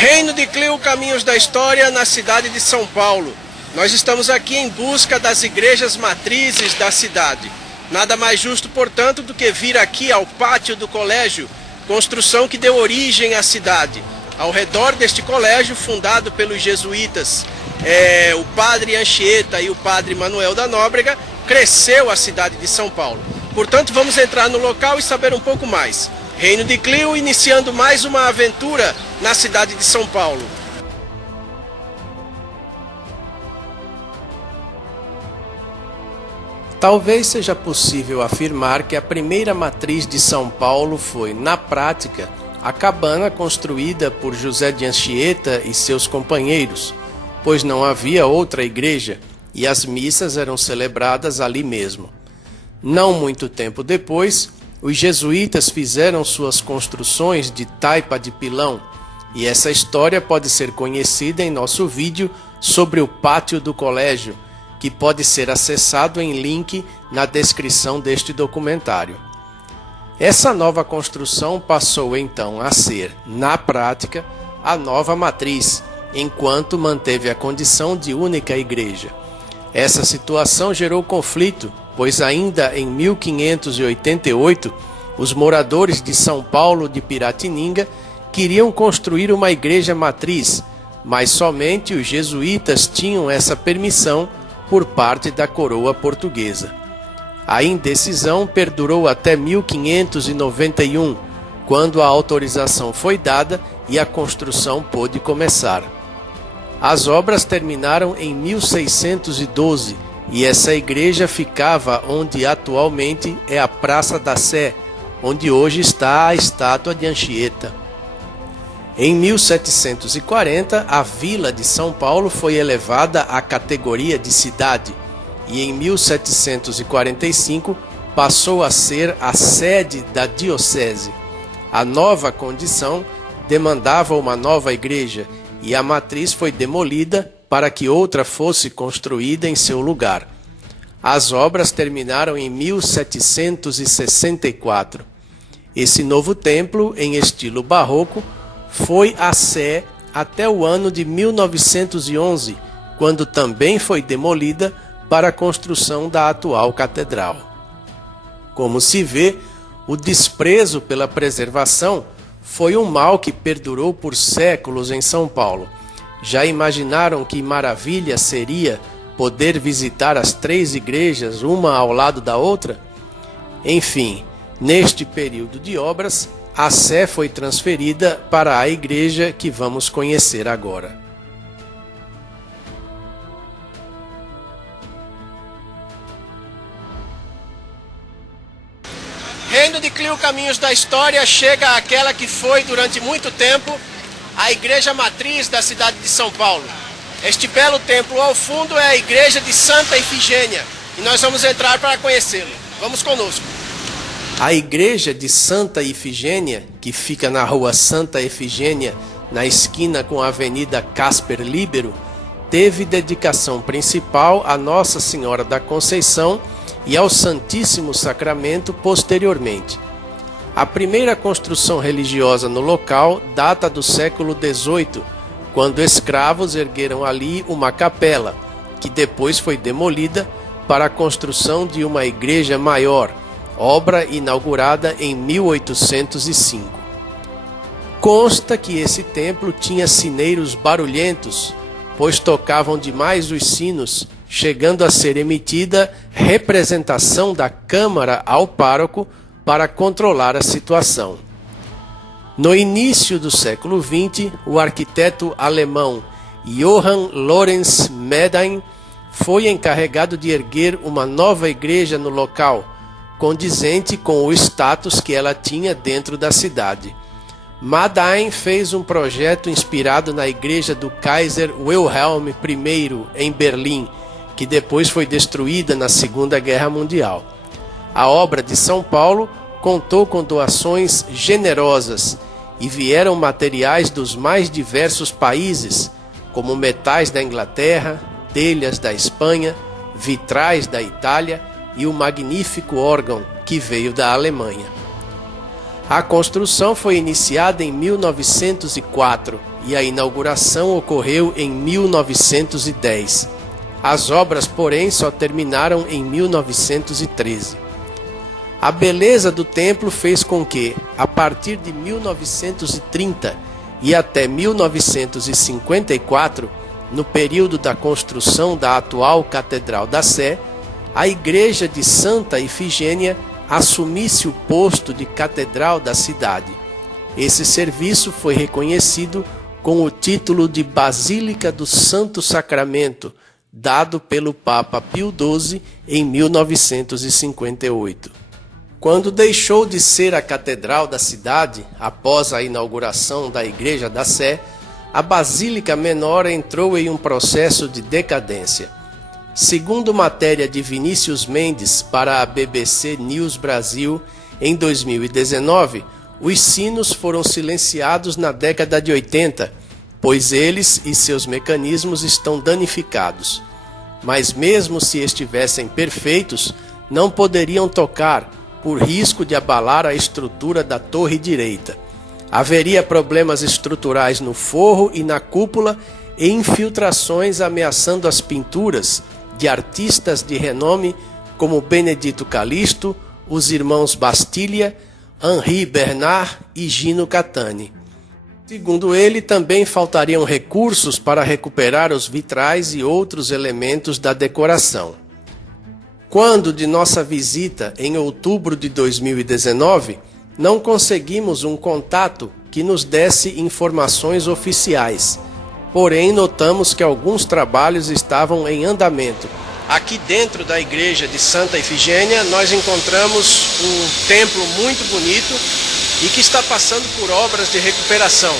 Reino de Clio, Caminhos da História, na cidade de São Paulo. Nós estamos aqui em busca das igrejas matrizes da cidade. Nada mais justo, portanto, do que vir aqui ao pátio do colégio, construção que deu origem à cidade. Ao redor deste colégio, fundado pelos jesuítas, o padre Anchieta e o padre Manuel da Nóbrega, cresceu a cidade de São Paulo. Portanto, vamos entrar no local e saber um pouco mais. Reino de Clio, iniciando mais uma aventura na cidade de São Paulo. Talvez seja possível afirmar que a primeira matriz de São Paulo foi, na prática, a cabana construída por José de Anchieta e seus companheiros, pois não havia outra igreja e as missas eram celebradas ali mesmo. Não muito tempo depois, os jesuítas fizeram suas construções de taipa de pilão, e essa história pode ser conhecida em nosso vídeo sobre o pátio do colégio, que pode ser acessado em link na descrição deste documentário. Essa nova construção passou então a ser, na prática, a nova matriz, enquanto manteve a condição de única igreja. Essa situação gerou conflito, pois ainda em 1588, os moradores de São Paulo de Piratininga queriam construir uma igreja matriz, mas somente os jesuítas tinham essa permissão por parte da coroa portuguesa. A indecisão perdurou até 1591, quando a autorização foi dada e a construção pôde começar. As obras terminaram em 1612 e essa igreja ficava onde atualmente é a Praça da Sé, onde hoje está a estátua de Anchieta. Em 1740, a vila de São Paulo foi elevada à categoria de cidade e em 1745 passou a ser a sede da diocese. A nova condição demandava uma nova igreja e a matriz foi demolida para que outra fosse construída em seu lugar. As obras terminaram em 1764. Esse novo templo, em estilo barroco, foi a Sé até o ano de 1911, quando também foi demolida para a construção da atual catedral. Como se vê, o desprezo pela preservação foi um mal que perdurou por séculos em São Paulo. Já imaginaram que maravilha seria poder visitar as 3 igrejas, uma ao lado da outra? Enfim, neste período de obras, a Sé foi transferida para a igreja que vamos conhecer agora. Reino de Clio, Caminhos da História, chega àquela que foi durante muito tempo a igreja matriz da cidade de São Paulo. Este belo templo ao fundo é a igreja de Santa Ifigênia e nós vamos entrar para conhecê-lo. Vamos conosco. A igreja de Santa Ifigênia, que fica na rua Santa Efigênia, na esquina com a Avenida Casper Líbero, teve dedicação principal a Nossa Senhora da Conceição e ao Santíssimo Sacramento posteriormente. A primeira construção religiosa no local data do século XVIII, quando escravos ergueram ali uma capela, que depois foi demolida para a construção de uma igreja maior, obra inaugurada em 1805. Consta que esse templo tinha sineiros barulhentos, pois tocavam demais os sinos, chegando a ser emitida representação da Câmara ao pároco para controlar a situação. No início do século XX, o arquiteto alemão Johann Lorenz Medain foi encarregado de erguer uma nova igreja no local, condizente com o status que ela tinha dentro da cidade. Medain fez um projeto inspirado na igreja do Kaiser Wilhelm I em Berlim, que depois foi destruída na Segunda Guerra Mundial. A obra de São Paulo contou com doações generosas e vieram materiais dos mais diversos países, como metais da Inglaterra, telhas da Espanha, vitrais da Itália e o magnífico órgão que veio da Alemanha. A construção foi iniciada em 1904 e a inauguração ocorreu em 1910. As obras, porém, só terminaram em 1913. A beleza do templo fez com que, a partir de 1930 e até 1954, no período da construção da atual Catedral da Sé, a igreja de Santa Ifigênia assumisse o posto de catedral da cidade. Esse serviço foi reconhecido com o título de Basílica do Santo Sacramento, dado pelo Papa Pio XII em 1958. Quando deixou de ser a catedral da cidade, após a inauguração da Igreja da Sé, a Basílica Menor entrou em um processo de decadência. Segundo matéria de Vinícius Mendes para a BBC News Brasil, em 2019, os sinos foram silenciados na década de 80, pois eles e seus mecanismos estão danificados. Mas mesmo se estivessem perfeitos, não poderiam tocar, por risco de abalar a estrutura da torre direita. Haveria problemas estruturais no forro e na cúpula e infiltrações ameaçando as pinturas de artistas de renome como Benedito Calixto, os irmãos Bastilha, Henri Bernard e Gino Catani. Segundo ele, também faltariam recursos para recuperar os vitrais e outros elementos da decoração. Quando de nossa visita em outubro de 2019, não conseguimos um contato que nos desse informações oficiais, porém notamos que alguns trabalhos estavam em andamento. Aqui dentro da igreja de Santa Ifigênia, nós encontramos um templo muito bonito e que está passando por obras de recuperação.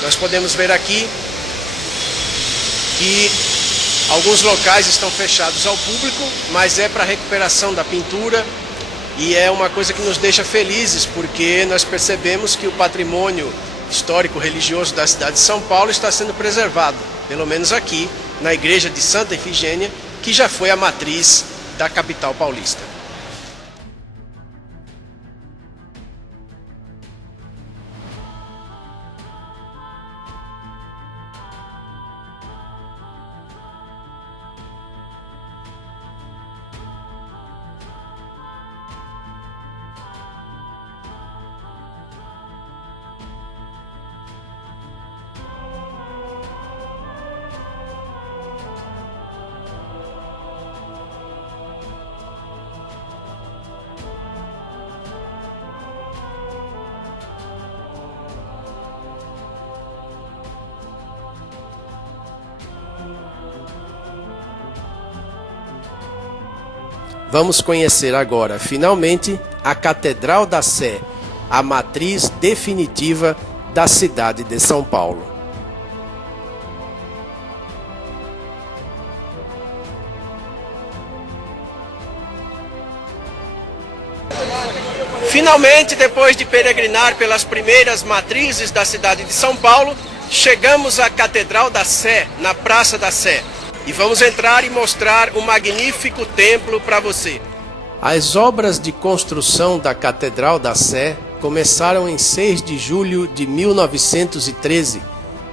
Nós podemos ver aqui que alguns locais estão fechados ao público, mas é para recuperação da pintura e é uma coisa que nos deixa felizes, porque nós percebemos que o patrimônio histórico-religioso da cidade de São Paulo está sendo preservado, pelo menos aqui, na igreja de Santa Ifigênia, que já foi a matriz da capital paulista. Vamos conhecer agora, finalmente, a Catedral da Sé, a matriz definitiva da cidade de São Paulo. Finalmente, depois de peregrinar pelas primeiras matrizes da cidade de São Paulo, chegamos à Catedral da Sé, na Praça da Sé. E vamos entrar e mostrar o magnífico templo para você. As obras de construção da Catedral da Sé começaram em 6 de julho de 1913,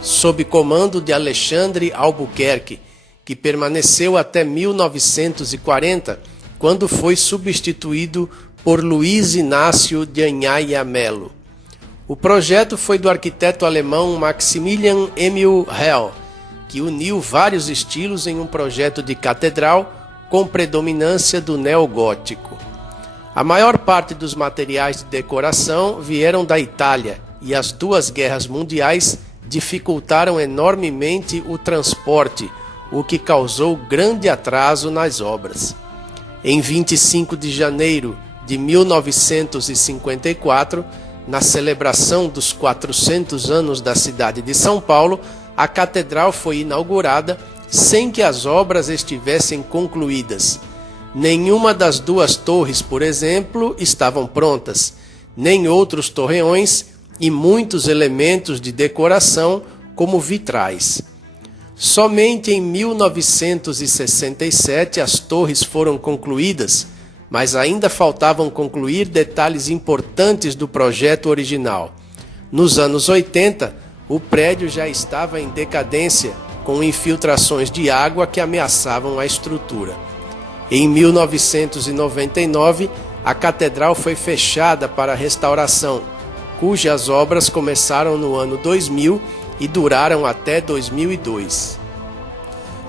sob comando de Alexandre Albuquerque, que permaneceu até 1940, quando foi substituído por Luiz Inácio de Anhaya Melo. O projeto foi do arquiteto alemão Maximilian Emil Hell, que uniu vários estilos em um projeto de catedral com predominância do neogótico. A maior parte dos materiais de decoração vieram da Itália e as 2 guerras mundiais dificultaram enormemente o transporte, o que causou grande atraso nas obras. Em 25 de janeiro de 1954, na celebração dos 400 anos da cidade de São Paulo, a catedral foi inaugurada sem que as obras estivessem concluídas. Nenhuma das 2 torres, por exemplo, estavam prontas, nem outros torreões e muitos elementos de decoração, como vitrais. Somente em 1967 as torres foram concluídas, mas ainda faltavam concluir detalhes importantes do projeto original. Nos anos 80, o prédio já estava em decadência, com infiltrações de água que ameaçavam a estrutura. Em 1999, a catedral foi fechada para restauração, cujas obras começaram no ano 2000 e duraram até 2002.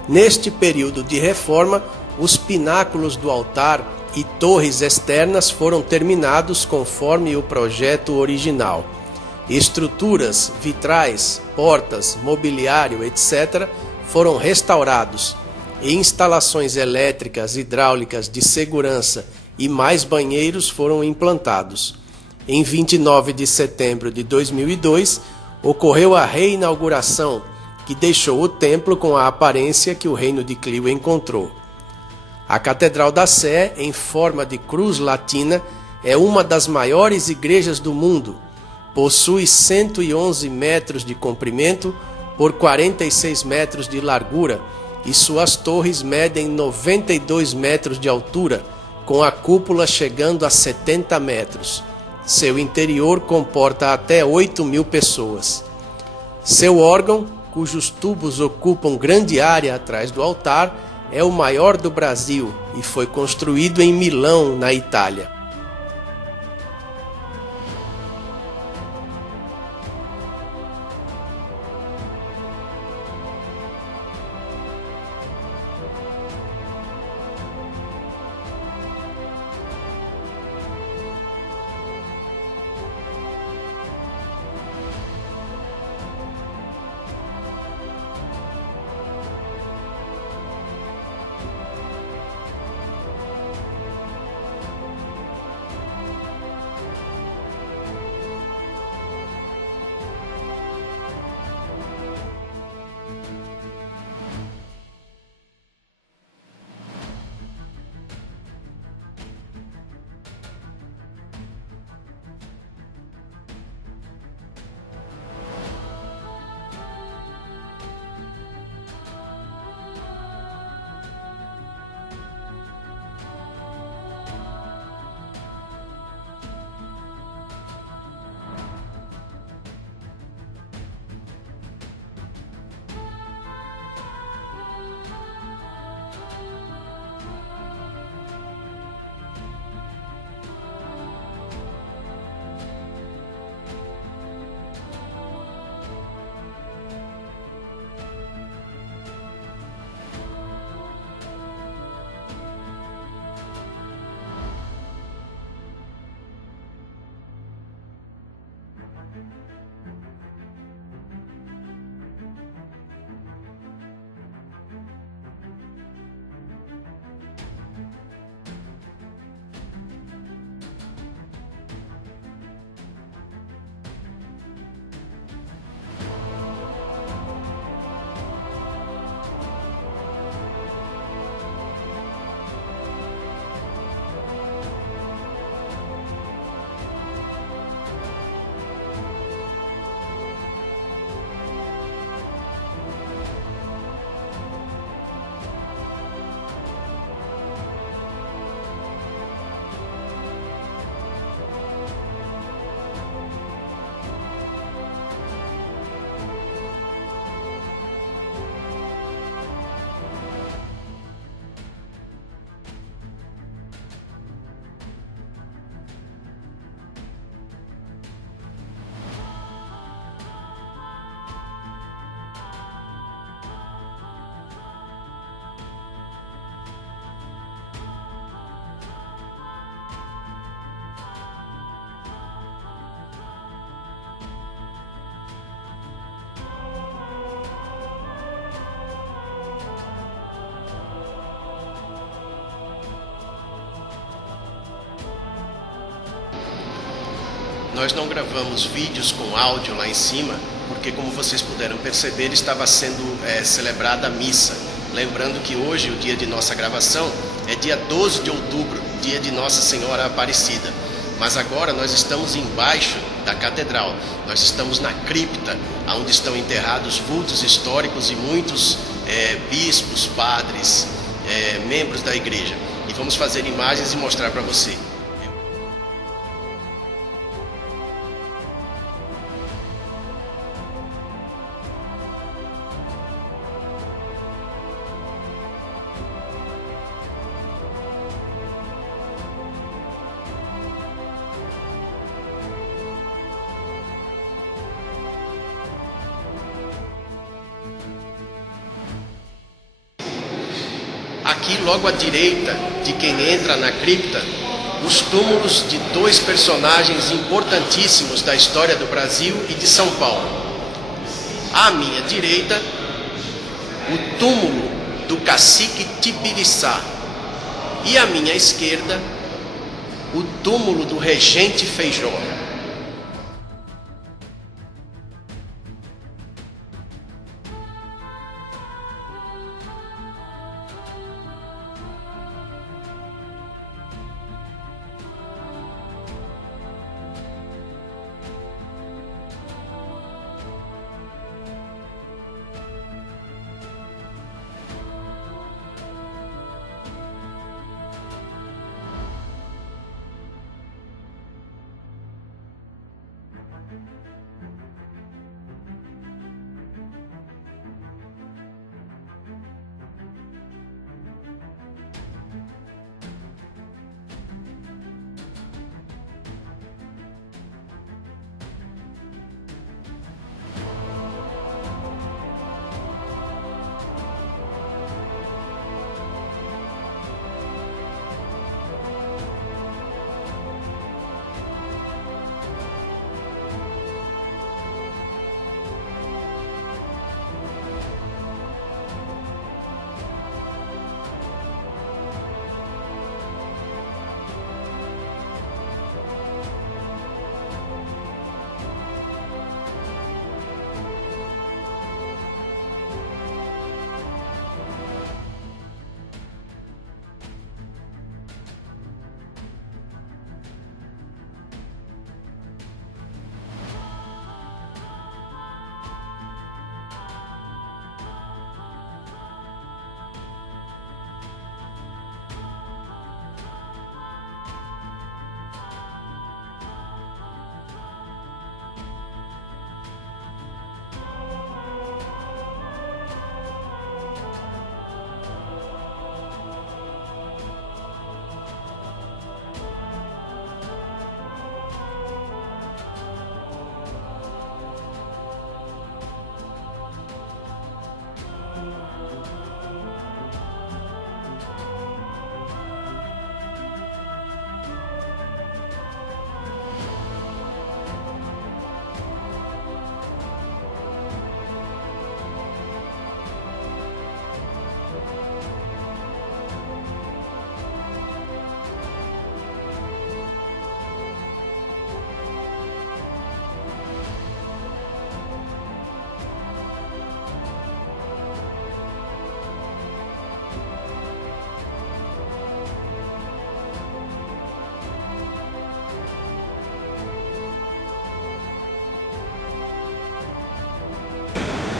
Neste período de reforma, os pináculos do altar e torres externas foram terminados conforme o projeto original. Estruturas, vitrais, portas, mobiliário, etc., foram restaurados e instalações elétricas, hidráulicas, de segurança e mais banheiros foram implantados. Em 29 de setembro de 2002, ocorreu a reinauguração, que deixou o templo com a aparência que o reino de Clio encontrou. A Catedral da Sé, em forma de cruz latina, é uma das maiores igrejas do mundo. Possui 111 metros de comprimento por 46 metros de largura e suas torres medem 92 metros de altura, com a cúpula chegando a 70 metros. Seu interior comporta até 8.000 pessoas. Seu órgão, cujos tubos ocupam grande área atrás do altar, é o maior do Brasil e foi construído em Milão, na Itália. Nós não gravamos vídeos com áudio lá em cima, porque como vocês puderam perceber, estava sendo celebrada a missa. Lembrando que hoje, o dia de nossa gravação, é dia 12 de outubro, dia de Nossa Senhora Aparecida. Mas agora nós estamos embaixo da catedral, nós estamos na cripta, onde estão enterrados vultos históricos e muitos bispos, padres, membros da igreja. E vamos fazer imagens e mostrar para você. Aqui, logo à direita de quem entra na cripta, os túmulos de dois personagens importantíssimos da história do Brasil e de São Paulo. À minha direita, o túmulo do cacique Tibiriçá. E à minha esquerda, o túmulo do regente Feijó.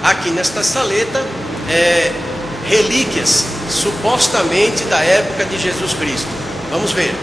Aqui nesta saleta, relíquias, supostamente da época de Jesus Cristo. Vamos ver.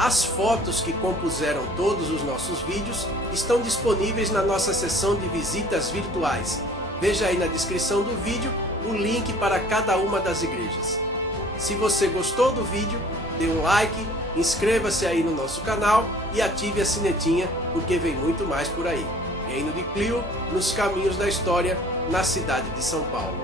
As fotos que compuseram todos os nossos vídeos estão disponíveis na nossa seção de visitas virtuais. Veja aí na descrição do vídeo o link para cada uma das igrejas. Se você gostou do vídeo, dê um like, inscreva-se aí no nosso canal e ative a sinetinha, porque vem muito mais por aí. Reino de Clio, nos caminhos da história, na cidade de São Paulo.